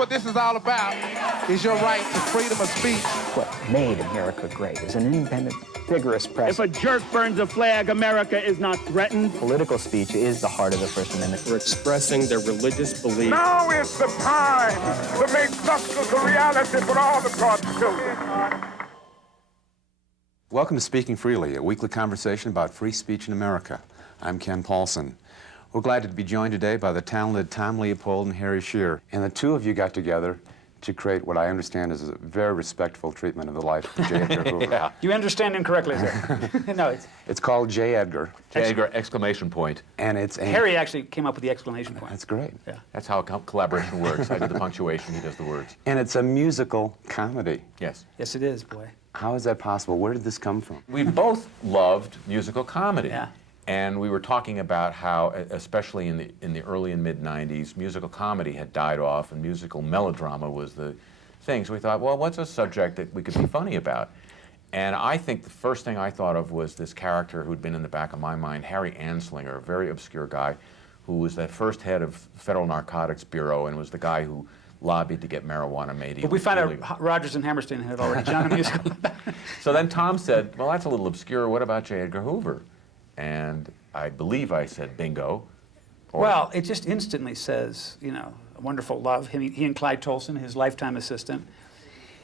what this is all about, is your right to freedom of speech. What made America great is an independent, vigorous press. If a jerk burns a flag, America is not threatened. Political speech is the heart of the First Amendment. For expressing their religious beliefs. Now is the time to make justice a reality for all of God's children. Welcome to Speaking Freely, a weekly conversation about free speech in America. I'm Ken Paulson. We're glad to be joined today by the talented Tom Leopold and Harry Shearer. And the two of you got together to create what I understand is a very respectful treatment of the life of J. Edgar Hoover. Yeah. You understand incorrectly, sir. No, it's called J. Edgar. J. Edgar, exclamation point. And it's Harry actually came up with the exclamation point. That's great. Yeah. That's how collaboration works. I do the punctuation, he does the words. And it's a musical comedy. Yes. Yes, it is, boy. How is that possible? Where did this come from? We both loved musical comedy. Yeah. And we were talking about how, especially in the early and mid-'90s, musical comedy had died off and musical melodrama was the thing. So we thought, well, what's a subject that we could be funny about? And I think the first thing I thought of was this character who'd been in the back of my mind, Harry Anslinger, a very obscure guy who was the first head of Federal Narcotics Bureau and was the guy who lobbied to get marijuana made. But we found out Rodgers and Hammerstein had already done a musical. So then Tom said, well, that's a little obscure. What about J. Edgar Hoover? And I believe I said bingo. Well, it just instantly says, you know, a wonderful love. He and Clyde Tolson, his lifetime assistant.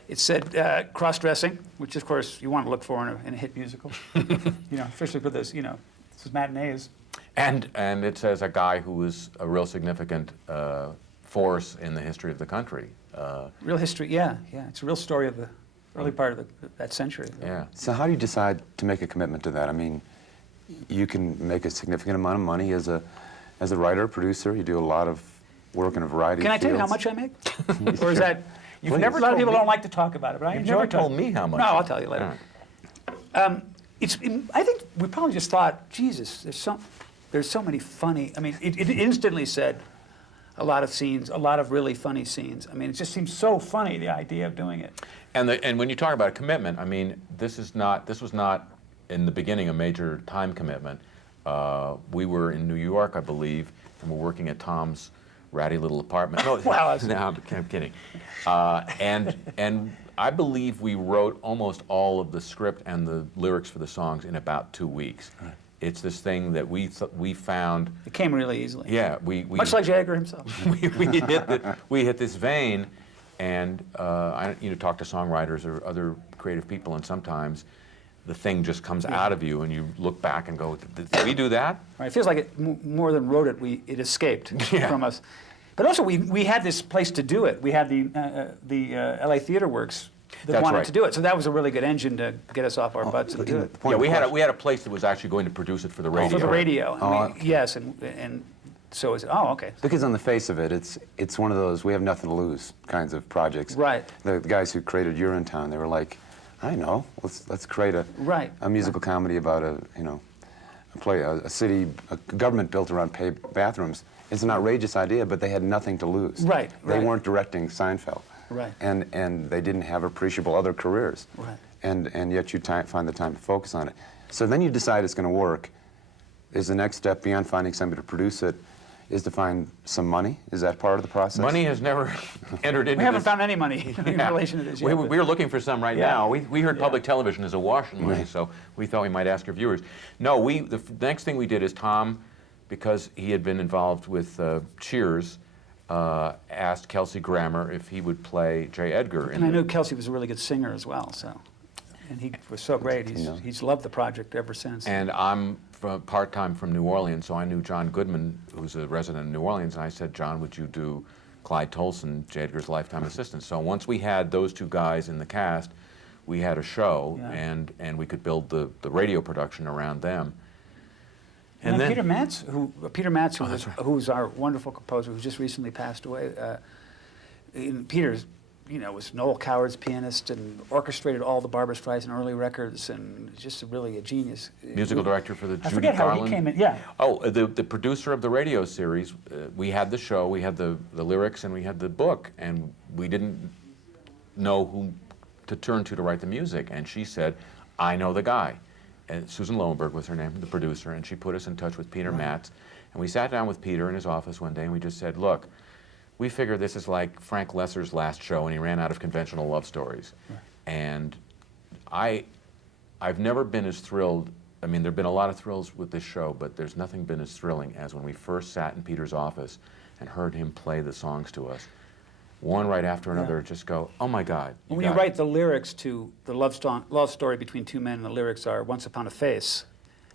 It said cross-dressing, which of course you want to look for in a hit musical. You know, especially for this, you know, this is matinees. And it says a guy who was a real significant force in the history of the country. Real history, yeah. It's a real story of the early part of that century. Yeah. So how do you decide to make a commitment to that? I mean, you can make a significant amount of money as a writer, producer. You do a lot of work in a variety of Can I fields. tell you how much I make? Or is that... You've never a lot of told people me- don't like to talk about it, but I You've enjoy never talking. told me how much. No, I'll tell you later. All right. I think we probably just thought, Jesus, there's so many funny. I mean, it instantly said a lot of scenes, a lot of really funny scenes. I mean, it just seems so funny, the idea of doing it. And when you talk about a commitment, I mean, this was not in the beginning a major time commitment. We were in New York, I believe, and we're working at Tom's ratty little apartment. No, Wow, no, I'm kidding. And I believe we wrote almost all of the script and the lyrics for the songs in about 2 weeks. Right. It's this thing that we found. It came really easily. Yeah, much like J. Edgar himself. we hit this vein, and I talk to songwriters or other creative people, and sometimes the thing just comes out of you, and you look back and go, "Did we do that?" Right. It feels like it more than wrote it, it escaped from us. But also, we had this place to do it. We had the LA Theater Works that That's wanted right. to do it, so that was a really good engine to get us off our butts and do it. Yeah, we had a place that was actually going to produce it for the radio. For the radio. Oh, I mean, yes, and so is it. Oh, okay. Because on the face of it, it's one of those we have nothing to lose kinds of projects. Right. The guys who created Urinetown, they were like, I know, let's create a musical comedy about a play, a city, a government built around paved bathrooms. It's an outrageous idea, but they had nothing to lose. Right. They weren't directing Seinfeld. Right. And they didn't have appreciable other careers. Right. And yet you find the time to focus on it. So then you decide it's going to work. Is the next step beyond finding somebody to produce it is to find some money? Is that part of the process? Money has never entered into We haven't this. found any money in relation to this yet. We're looking for some right now. We heard public television is awash in money, so we thought we might ask your viewers. No, the next thing we did is Tom, because he had been involved with Cheers, asked Kelsey Grammer if he would play J. Edgar. And I knew Kelsey was a really good singer as well, so. And he was so great. He's loved the project ever since. And I'm part-time from New Orleans, so I knew John Goodman, who's a resident of New Orleans, and I said, John, would you do Clyde Tolson, J. Edgar's lifetime assistant? So once we had those two guys in the cast, we had a show, and we could build the radio production around them. And then Peter Matz, who's our wonderful composer, who just recently passed away. Peter's, was Noel Coward's pianist and orchestrated all the Barbra Streisand early records, and just really a genius. Musical director for the I Judy forget Garland. how he came in. Yeah. Oh, the producer of the radio series. We had the show, we had the lyrics, and we had the book, and we didn't know who to turn to write the music. And she said, "I know the guy." And Susan Lowenberg was her name, the producer, and she put us in touch with Peter Matz. And we sat down with Peter in his office one day, and we just said, "Look, we figure this is like Frank Lesser's last show, and he ran out of conventional love stories. Right. And I've never been as thrilled. I mean, there have been a lot of thrills with this show, but there's nothing been as thrilling as when we first sat in Peter's office and heard him play the songs to us. One right after another, just go, oh my God. When you write the lyrics to the love story between two men, and the lyrics are Once Upon a Face,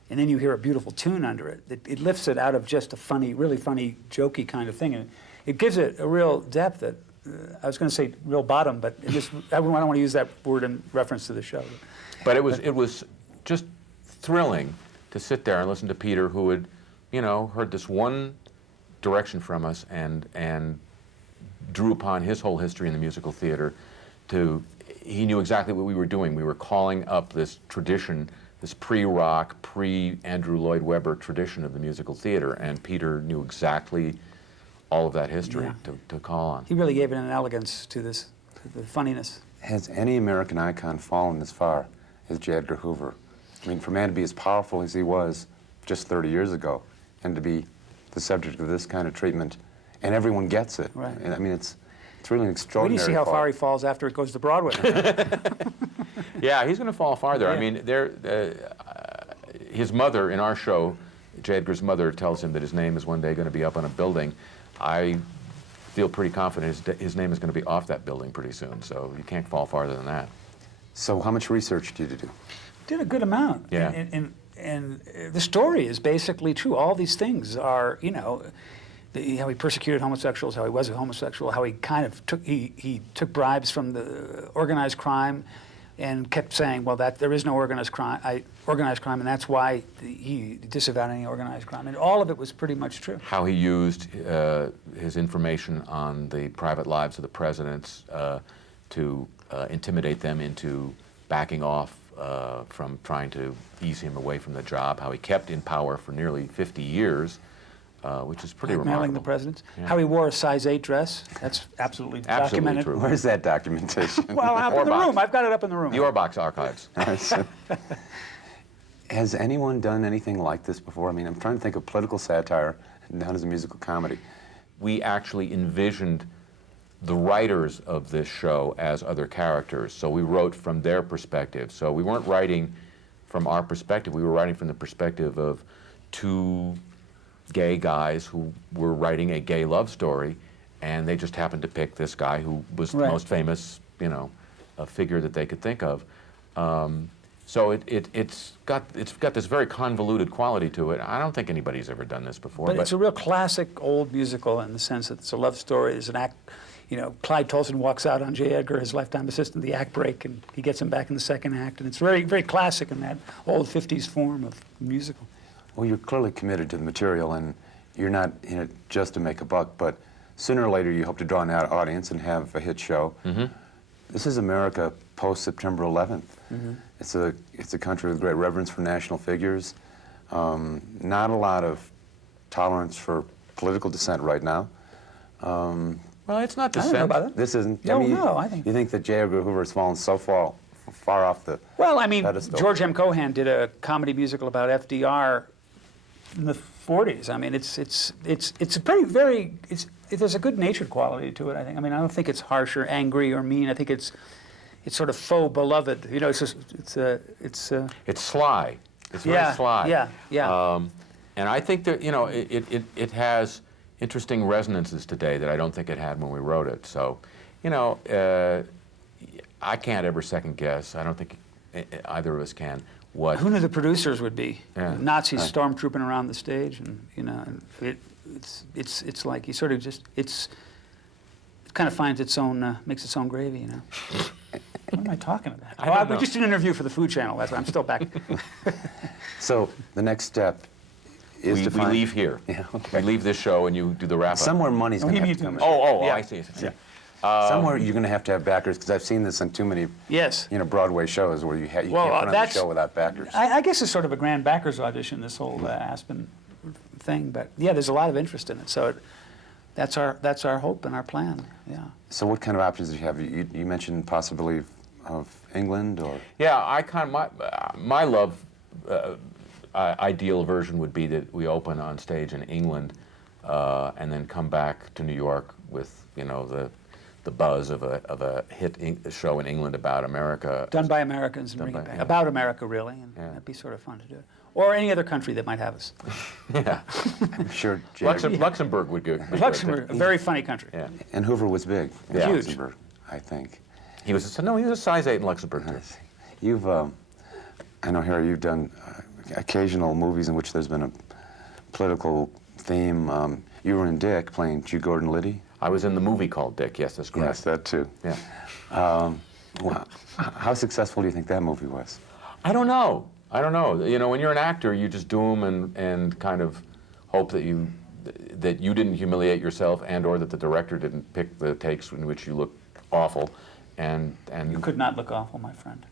and then you hear a beautiful tune under it, it lifts it out of just a funny, really funny, jokey kind of thing. And it gives it a real depth that, I was going to say real bottom, but I don't want to use that word in reference to the show. But it was just thrilling to sit there and listen to Peter, who had, heard this one direction from us and drew upon his whole history in the musical theater. He knew exactly what we were doing. We were calling up this tradition, this pre-rock, pre-Andrew Lloyd Webber tradition of the musical theater, and Peter knew exactly all of that history to call on. He really gave it an elegance to this, to the funniness. Has any American icon fallen as far as J. Edgar Hoover? I mean, for a man to be as powerful as he was just 30 years ago, and to be the subject of this kind of treatment, and everyone gets it. Right. And, I mean, it's really an extraordinary Wait do you see how fall. far he falls after it goes to Broadway. Yeah, he's going to fall farther. Yeah. I mean, his mother in our show, J. Edgar's mother, tells him that his name is one day going to be up on a building. I feel pretty confident his name is going to be off that building pretty soon, so you can't fall farther than that. So how much research did you do? Did a good amount. Yeah. And the story is basically true. All these things are, how he persecuted homosexuals, how he was a homosexual, how he kind of took bribes from the organized crime, and kept saying, well, that there is no organized crime, and that's why he disavowed any organized crime. And all of it was pretty much true. How he used his information on the private lives of the presidents to intimidate them into backing off from trying to ease him away from the job, how he kept in power for nearly 50 years, which is pretty remarkable. Mailing the presidents. Yeah. How he wore a size 8 dress. That's absolutely documented. True. Where's that documentation? Well, up in the room. I've got it up in the room. The Orbach archives. Has anyone done anything like this before? I mean, I'm trying to think of political satire done as a musical comedy. We actually envisioned the writers of this show as other characters, so we wrote from their perspective. So we weren't writing from our perspective, we were writing from the perspective of two gay guys who were writing a gay love story, and they just happened to pick this guy who was the most famous, a figure that they could think of. So it's got this very convoluted quality to it. I don't think anybody's ever done this before. But it's a real classic old musical in the sense that it's a love story. There's an act. Clyde Tolson walks out on J. Edgar, his lifetime assistant, the act break, and he gets him back in the second act. And it's very, very classic in that old 50s form of musical. Well, you're clearly committed to the material, and you're not in it just to make a buck, but sooner or later you hope to draw an audience and have a hit show. Mm-hmm. This is America post-September 11th. Mm-hmm. It's a country with great reverence for national figures, not a lot of tolerance for political dissent right now. Well, it's not dissent. I don't know about it. This isn't. No, I think. You think that J. Edgar Hoover has fallen so far off the pedestal? George M. Cohan did a comedy musical about FDR in the 40s. I mean, it's a pretty there's a good natured quality to it. I think. I mean, I don't think it's harsh or angry or mean. I think it's sort of faux beloved. It's sly. It's very sly. Yeah. And I think that it has interesting resonances today that I don't think it had when we wrote it. So, I can't ever second guess. I don't think either of us can. Who knew the producers would be? Yeah. Nazis stormtrooping around the stage, and it's like you sort of just it kind of finds its own makes its own gravy. What am I talking about? We just did an interview for the Food Channel. That's why I'm still back. So the next step is we leave here. Yeah, okay. We leave this show and you do the wrap-up. Somewhere money's going to have to come in. Yeah. I see. Yeah. Somewhere you're going to have backers, because I've seen this on too many Broadway shows where you can't put on the show without backers. I guess it's sort of a grand backers audition, this whole Aspen thing. But yeah, there's a lot of interest in it. So that's our hope and our plan. Yeah. So what kind of options do you have? You mentioned possibility of England or? Yeah, my love ideal version would be that we open on stage in England and then come back to New York with, you know, the buzz of a hit show in England about America. Done by Americans and bring it back. About America, really, and that'd be sort of fun to do. Or any other country that might have us. Yeah. I'm sure Luxembourg would go. Luxembourg, a very funny country. Yeah. And Hoover was big in Yeah. Luxembourg, I think. He was a size 8 in Luxembourg, too. You've, I know, Harry, you've done occasional movies in which there's been a political theme. You were in Dick playing G. Gordon Liddy. I was in the movie called Dick, yes, that's correct. Yes, that too. Yeah. Well, how successful do you think that movie was? I don't know. You know, when you're an actor, you just do them and kind of hope that you didn't humiliate yourself and or that the director didn't pick the takes in which you look awful. And You could not look awful, my friend.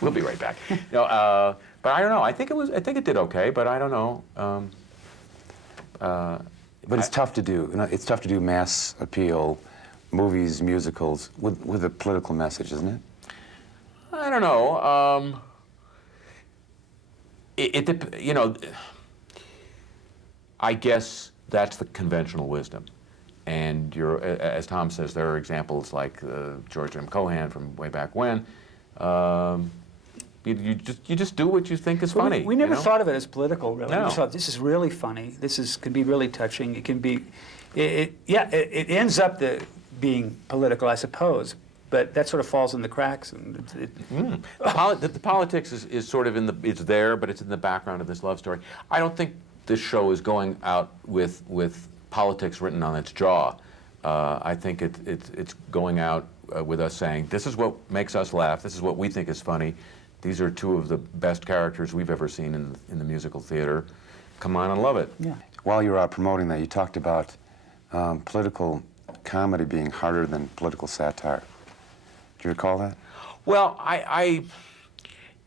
We'll be right back. No, but I don't know. I think it did okay, but I don't know. But it's tough to do. You know, it's tough to do mass appeal movies, musicals with a political message, isn't it? I don't know. You know, I guess that's the conventional wisdom. And as Tom says, there are examples like George M. Cohan from way back when. You just do what you think is funny. We never you know? thought of it as political, really. No. We just thought, this is really funny. Could be really touching. It can be, it ends up being political, I suppose. But that sort of falls in the cracks. And The politics is sort of it's there, but it's in the background of this love story. I don't think this show is going out with politics written on its jaw. I think it's going out with us saying, this is what makes us laugh, this is what we think is funny, these are two of the best characters we've ever seen in the musical theater. Come on and love it. Yeah. While you were out promoting that, you talked about political comedy being harder than political satire. Do you recall that? Well,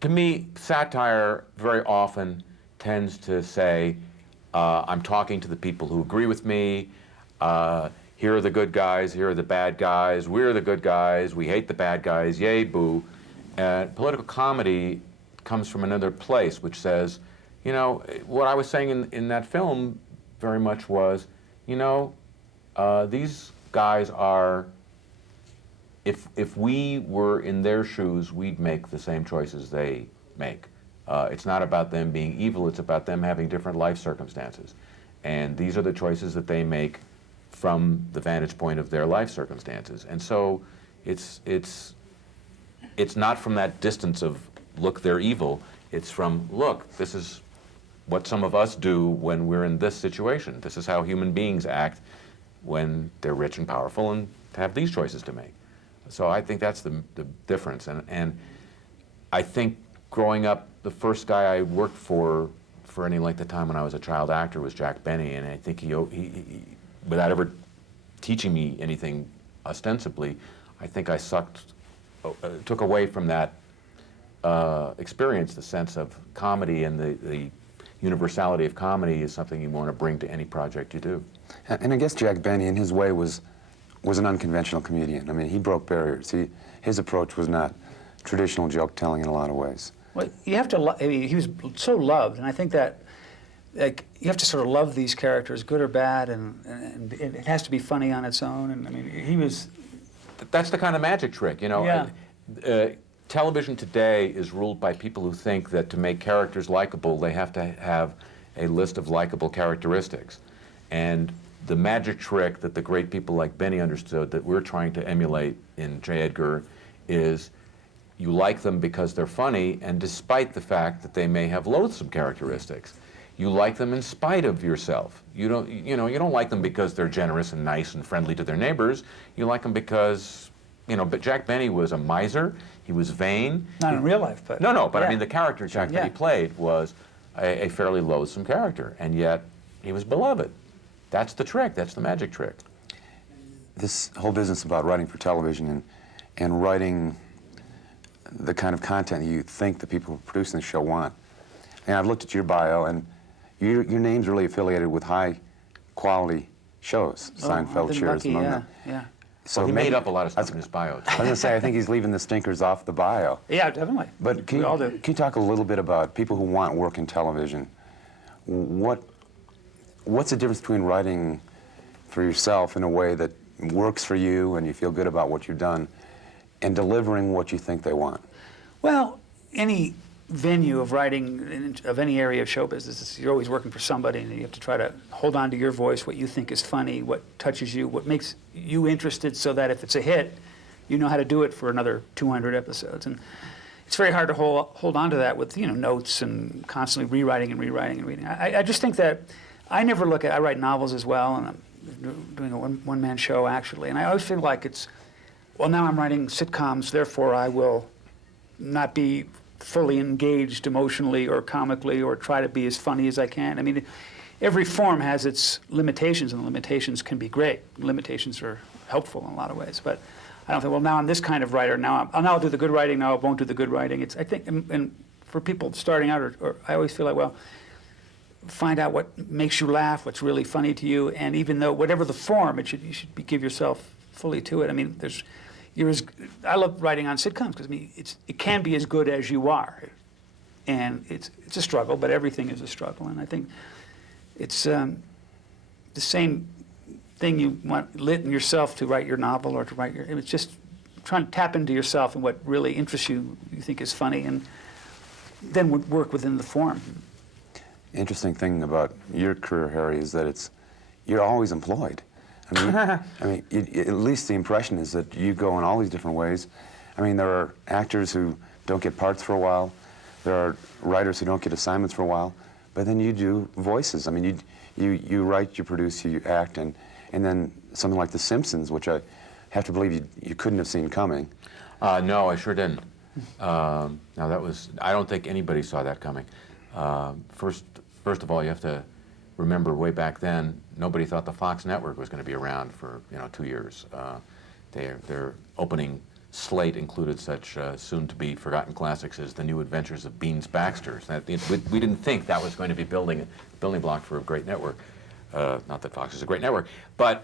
to me, satire very often tends to say, I'm talking to the people who agree with me, here are the good guys, here are the bad guys, we're the good guys, we hate the bad guys, yay, boo. Political comedy comes from another place, which says, you know, what I was saying in that film very much was, you know, these guys are, if we were in their shoes, we'd make the same choices they make. It's not about them being evil, it's about them having different life circumstances. And these are the choices that they make from the vantage point of their life circumstances. And so it's not from that distance of, look, they're evil. It's from, look, this is what some of us do when we're in this situation. This is how human beings act when they're rich and powerful and have these choices to make. So I think that's the difference. And I think growing up, the first guy I worked for any length of time when I was a child actor was Jack Benny, and I think he without ever teaching me anything ostensibly, I think I took away from that experience the sense of comedy, and the universality of comedy is something you want to bring to any project you do. And I guess Jack Benny, in his way, was an unconventional comedian. I mean, he broke barriers. His approach was not traditional joke telling in a lot of ways. Well, you have to. I mean, he was so loved, and I think that, like, you have to sort of love these characters, good or bad, and it has to be funny on its own. And I mean, he was. That's the kind of magic trick, you know. Yeah. Television today is ruled by people who think that to make characters likable, they have to have a list of likable characteristics. And the magic trick that the great people like Benny understood, that we're trying to emulate in J. Edgar, is you like them because they're funny, and despite the fact that they may have loathsome characteristics. You like them in spite of yourself. You don't like them because they're generous and nice and friendly to their neighbors. You like them because, but Jack Benny was a miser. He was vain. Not in real life, but... No, but yeah. I mean, the character Jack Benny played was a fairly loathsome character, and yet he was beloved. That's the trick. That's the magic trick. This whole business about writing for television and writing the kind of content you think the people producing the show want. And I've looked at your bio, and your name's really affiliated with high-quality shows. Seinfeld, Shearer's among them. Yeah. So well, he made up a lot of stuff in his bio. I was going to say, I think he's leaving the stinkers off the bio. Yeah, definitely. But can you talk a little bit about people who want work in television? what's the difference between writing for yourself in a way that works for you and you feel good about what you've done, and delivering what you think they want? Well, any venue of writing of any area of show business, you're always working for somebody, and you have to try to hold on to your voice, what you think is funny, what touches you, what makes you interested, so that if it's a hit, you know how to do it for another 200 episodes. And it's very hard to hold on to that with notes and constantly rewriting and rewriting and reading. I just think that I never look at, I write novels as well, and I'm doing a one-man show actually, and I always feel like it's, well, now I'm writing sitcoms, therefore I will not be fully engaged emotionally or comically or try to be as funny as I can. I mean, every form has its limitations, and the limitations can be great. Limitations are helpful in a lot of ways, but I don't think, well, now I'm this kind of writer, now I'll do the good writing, now I won't do the good writing. I think, and for people starting out, or I always feel like, well, find out what makes you laugh, what's really funny to you, and even though, whatever the form, you should give yourself fully to it. I mean, I love writing on sitcoms because it can be as good as you are, and it's a struggle, but everything is a struggle, and I think it's the same thing you want lit in yourself to write your novel or to write your. It's just trying to tap into yourself and what really interests you, you think is funny, and then work within the form. Interesting thing about your career, Harry, is that you're always employed. I mean, at least the impression is that you go in all these different ways. I mean, there are actors who don't get parts for a while. There are writers who don't get assignments for a while. But then you do voices. I mean, you write, you produce, you act, and then something like The Simpsons, which I have to believe you couldn't have seen coming. No, I sure didn't. Now I don't think anybody saw that coming. First of all, you have to remember way back then, nobody thought the Fox network was going to be around for 2 years. Their opening slate included such soon-to-be forgotten classics as The New Adventures of Beans Baxter. We didn't think that was going to be building block for a great network. Not that Fox is a great network, but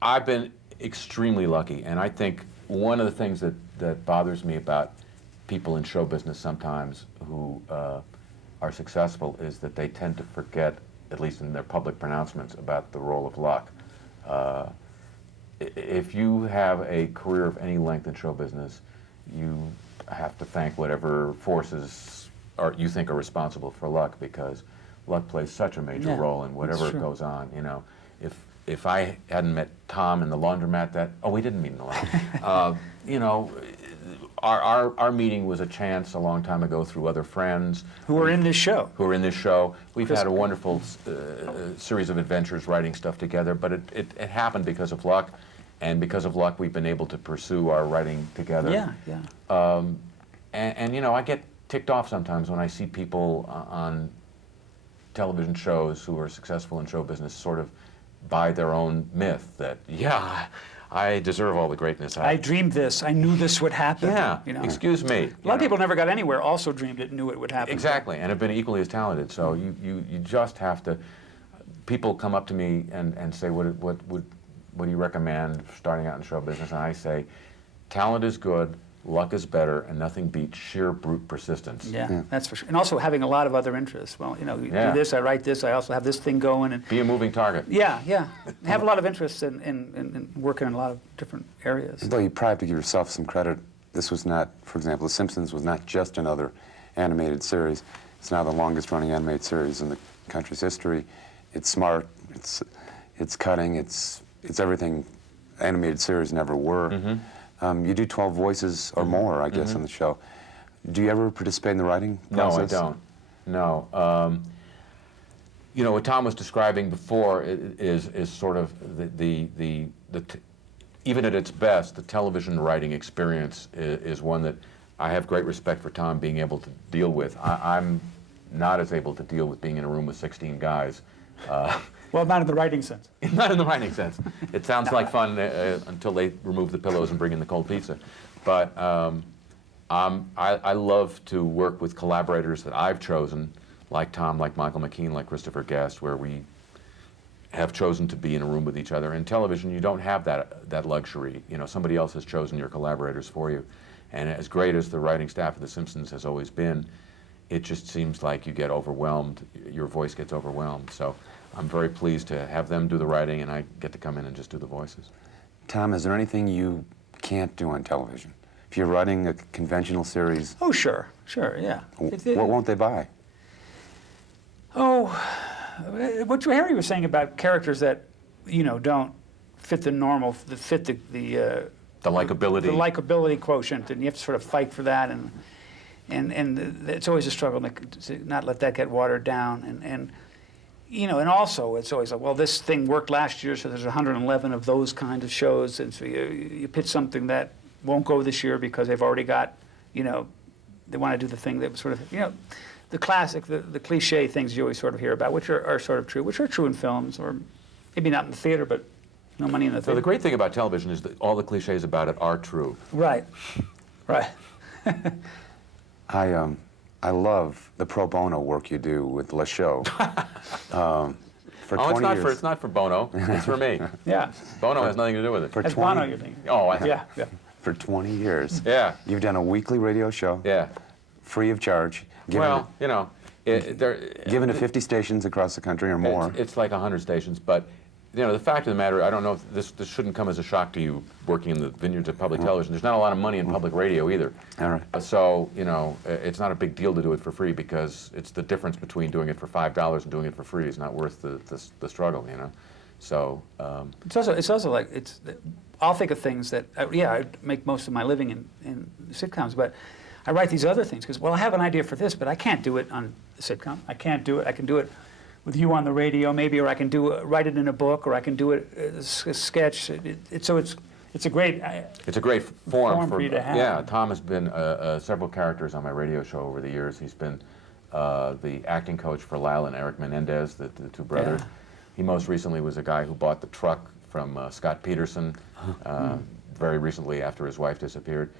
I've been extremely lucky, and I think one of the things that bothers me about people in show business sometimes who are successful is that they tend to forget, at least in their public pronouncements, about the role of luck. If you have a career of any length in show business, you have to thank whatever forces you think are responsible for luck, because luck plays such a major role in whatever goes on. If I hadn't met Tom in the laundromat, we didn't meet in the laundromat. Our meeting was a chance a long time ago through other friends who were in this show. We've had a wonderful series of adventures writing stuff together, but it happened because of luck, and because of luck we've been able to pursue our writing together. Yeah. And I get ticked off sometimes when I see people on television shows who are successful in show business sort of buy their own myth that, I deserve all the greatness. I dreamed this. I knew this would happen. Yeah, excuse me. A lot of people never got anywhere, also dreamed it, knew it would happen. Exactly, and have been equally as talented. So you just have to, people come up to me and say, what do you recommend starting out in show business? And I say, talent is good, luck is better, and nothing beats sheer brute persistence. Yeah, that's for sure. And also having a lot of other interests. Well, you do this, I write this, I also have this thing going. And be a moving target. Yeah. Have a lot of interests and working in a lot of different areas. Though you probably have to give yourself some credit. This was not, for example, The Simpsons was not just another animated series. It's now the longest running animated series in the country's history. It's smart, it's cutting, it's everything animated series never were. Mm-hmm. You do 12 voices or more, I guess, on the show. Do you ever participate in the writing process? No, I don't. No. What Tom was describing before is sort of even at its best, the television writing experience is one that I have great respect for Tom being able to deal with. I'm not as able to deal with being in a room with 16 guys. Well, not in the writing sense. Not in the writing sense. It sounds like fun until they remove the pillows and bring in the cold pizza. But I love to work with collaborators that I've chosen, like Tom, like Michael McKean, like Christopher Guest, where we have chosen to be in a room with each other. In television, you don't have that luxury. Somebody else has chosen your collaborators for you. And as great as the writing staff of The Simpsons has always been, it just seems like you get overwhelmed, your voice gets overwhelmed. So I'm very pleased to have them do the writing and I get to come in and just do the voices. Tom, is there anything you can't do on television? If you're writing a conventional series, Oh, sure, yeah. what won't they buy? Oh, what Harry was saying about characters that, don't fit the normal, that fit the likability. The likability quotient, and you have to sort of fight for that, and it's always a struggle to not let that get watered down, and also it's always like, well, this thing worked last year, so there's 111 of those kind of shows, and so you pitch something that won't go this year because they've already got, they want to do the thing that sort of, the classic, the cliche things you always sort of hear about, which are sort of true, which are true in films, or maybe not in the theater, but no money in the theater. So the great thing about television is that all the cliches about it are true. Right. I love the pro bono work you do with Le Show. For 20 years. It's not for Bono. It's for me. Yeah. Bono has nothing to do with it. That's Bono, you're thinking. Oh, Yeah. For 20 years. Yeah. You've done a weekly radio show. Yeah. Free of charge. Well, given to 50 stations across the country or more. It's like 100 stations, but the fact of the matter, I don't know if this shouldn't come as a shock to you working in the vineyards of public television. There's not a lot of money in public radio either. All right. So, it's not a big deal to do it for free because it's the difference between doing it for $5 and doing it for free is not worth the struggle, So. It's also like, I'll think of things that, I make most of my living in sitcoms, but I write these other things because, well, I have an idea for this, but I can't do it on a sitcom. I can't do it. I can do it with you on the radio, maybe, or I can write it in a book, or I can do it as a sketch. It's a great. It's a great form for you to have. Yeah, Tom has been several characters on my radio show over the years. He's been the acting coach for Lyle and Eric Menendez, the two brothers. Yeah. He most recently was a guy who bought the truck from Scott Peterson very recently after his wife disappeared.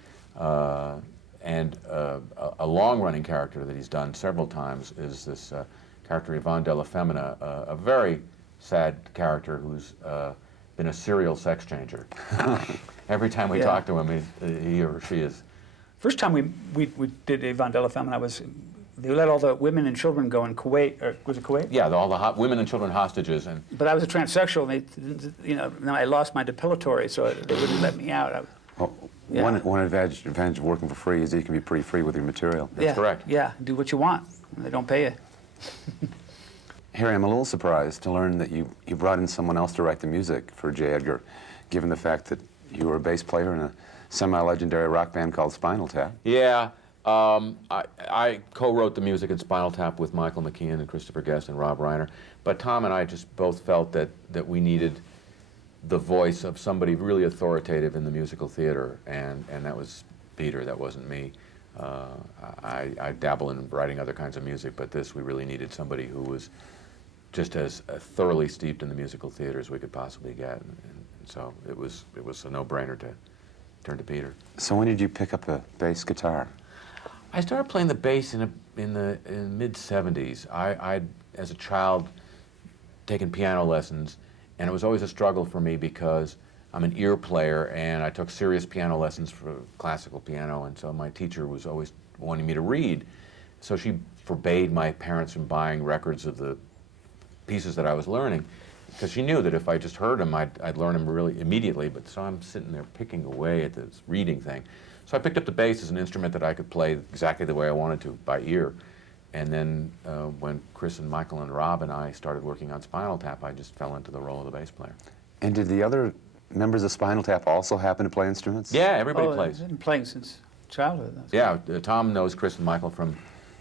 And a long-running character that he's done several times is this character Yvonne de la Femina, a very sad character who's been a serial sex changer. Every time we talk to him, he or she is. First time we did Yvonne de la Femina they let all the women and children go in Kuwait, or was it Kuwait? Yeah, all the women and children hostages. But I was a transsexual, and I lost my depilatory, so they wouldn't let me out. One advantage of working for free is that you can be pretty free with your material. That's correct. Yeah, do what you want. They don't pay you. Harry, I'm a little surprised to learn that you brought in someone else to write the music for J. Edgar, given the fact that you were a bass player in a semi-legendary rock band called Spinal Tap. Yeah, I co-wrote the music in Spinal Tap with Michael McKean and Christopher Guest and Rob Reiner, but Tom and I just both felt that we needed the voice of somebody really authoritative in the musical theater, and that was Peter, that wasn't me. I dabble in writing other kinds of music, but we really needed somebody who was just as thoroughly steeped in the musical theater as we could possibly get, and so it was a no-brainer to turn to Peter. So when did you pick up a bass guitar? I started playing the bass in the mid-'70s. I'd, as a child, taken piano lessons, and it was always a struggle for me because I'm an ear player, and I took serious piano lessons for classical piano, and so my teacher was always wanting me to read. So she forbade my parents from buying records of the pieces that I was learning, because she knew that if I just heard them, I'd learn them really immediately. But so I'm sitting there picking away at this reading thing. So I picked up the bass as an instrument that I could play exactly the way I wanted to, by ear. And then when Chris and Michael and Rob and I started working on Spinal Tap, I just fell into the role of the bass player. And did the other members of Spinal Tap also happen to play instruments? Yeah, everybody plays. I've been playing since childhood. Yeah, Tom knows Chris and Michael from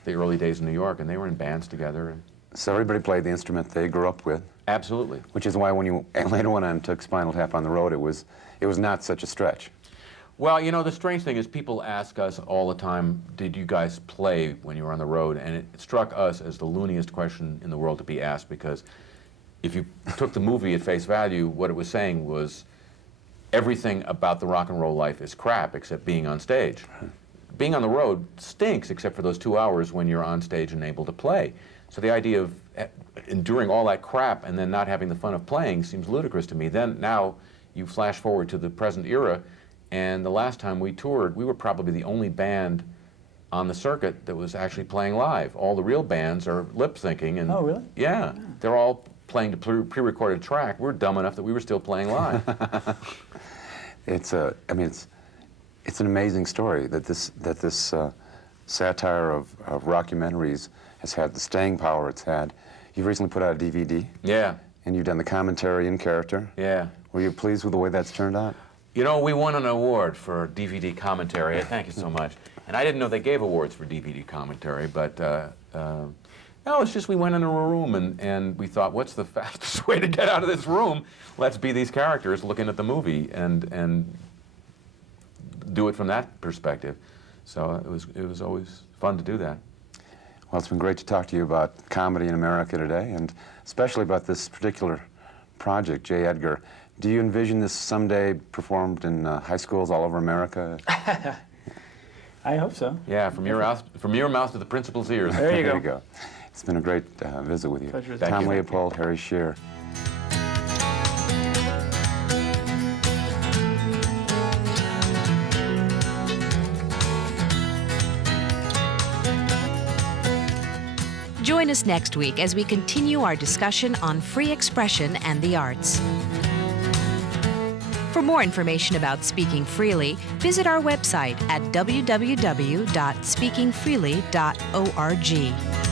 the early days in New York, and they were in bands together. So everybody played the instrument they grew up with? Absolutely. Which is why when you later went on and took Spinal Tap on the road, it was not such a stretch. Well, the strange thing is people ask us all the time, did you guys play when you were on the road? And it struck us as the looniest question in the world to be asked, because if you took the movie at face value, what it was saying was everything about the rock and roll life is crap except being on stage. Being on the road stinks except for those 2 hours when you're on stage and able to play. So the idea of enduring all that crap and then not having the fun of playing seems ludicrous to me. Now you flash forward to the present era, and the last time we toured, we were probably the only band on the circuit that was actually playing live. All the real bands are lip syncing, and Oh, really? Yeah, they're all playing to pre-recorded track. We're dumb enough that we were still playing live. I mean, it's an amazing story that this satire of rockumentaries has had the staying power it's had. You've recently put out a DVD. Yeah. And you've done the commentary in character. Yeah. Were you pleased with the way that's turned out? You know, we won an award for DVD commentary. Thank you so much. And I didn't know they gave awards for DVD commentary, but no, it's just we went into a room and we thought, what's the fastest way to get out of this room? Let's be these characters looking at the movie and do it from that perspective. So it was always fun to do that. Well, it's been great to talk to you about comedy in America today, and especially about this particular project, J. Edgar. Do you envision this someday performed in high schools all over America? I hope so. Yeah, from your mouth to the principal's ears. There you go. There you go. It's been a great visit with you. Pleasure. Tom Leopold, Harry Shearer. Join us next week as we continue our discussion on free expression and the arts. For more information about Speaking Freely, visit our website at www.speakingfreely.org.